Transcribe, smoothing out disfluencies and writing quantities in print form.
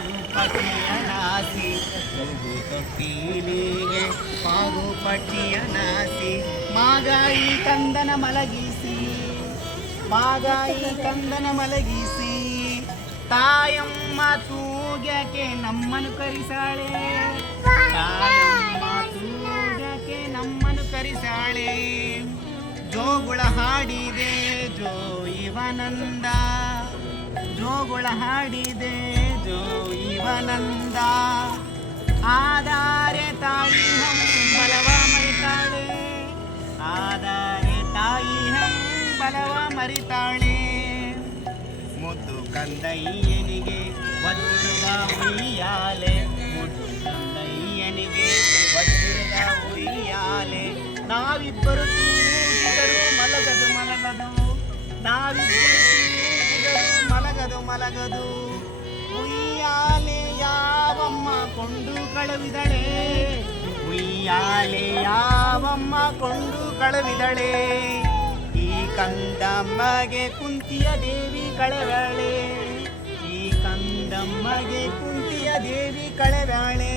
ಪಾಗುಪಟಿಯ ನಾಸಿ ತೊಟ್ಟಿಲಿಗೆ ಪಾಗುಪಟಿಯ ನಾಸಿ ಮಾಗಾಯಿ ಕಂದನ ಮಲಗಿಸಿ ಮಾಗಾಯಿ ಕಂದನ ಮಲಗಿಸಿ ತಾಯಮ್ಮ ತೂಗ್ಯಕ್ಕೆ ನಮ್ಮನ್ನು ಕರಿಸಾಳೆ ತಾಯಮ್ಮ ತೂಗ್ಯಕ್ಕೆ ನಮ್ಮನ್ನು ಕರಿಸಾಳೆ ಜೋಗುಳ ಹಾಡಿದೆ ಜೋ ಇವನಂದ ಜೋಗುಳ ಹಾಡಿದೆ ಜೋ ಇವನಂದ ಆಧಾರೆ ತಾಯಿ ಹಂಬಲವ ಮರಿತಾಳೆ ಆಧಾರೆ ತಾಯಿ ಹಂಬಲವ ಮರಿತಾಳೆ ಮುದ್ದು ಕಂದಯ್ಯನಿಗೆ ವಜ್ರದ ಉಯ್ಯಾಲೆ ಮುದ್ದು ಕಂದಯ್ಯನಿಗೆ ವಜ್ರದ ಉಯ್ಯಾಲೆ ನಾವಿಬ್ಬರು ತೂಗಿದರು ಮಲಗದು ಮಲಗದು ನಾವಿಬ್ಬರು ತೂಗಿದರು ಮಲಗದು ಮಲಗದು ಉಯ್ಯಾಲೆ ಯಾವಮ್ಮ ಕೊಂಡು ಕಳುವಿದಳೆ ಉಯ್ಯಾಲೆ ಯಾವಮ್ಮ ಕೊಂಡು ಕಳುವಿದಳೆ ಈ ಕಂದಮ್ಮಗೆ ಕುಂತಿಯ ದೇವಿ ಕಳೆವಾಳೆ ಈ ಕಂದಮ್ಮಗೆ ಕುಂತಿಯ ದೇವಿ ಕಳೆವಾಳೆ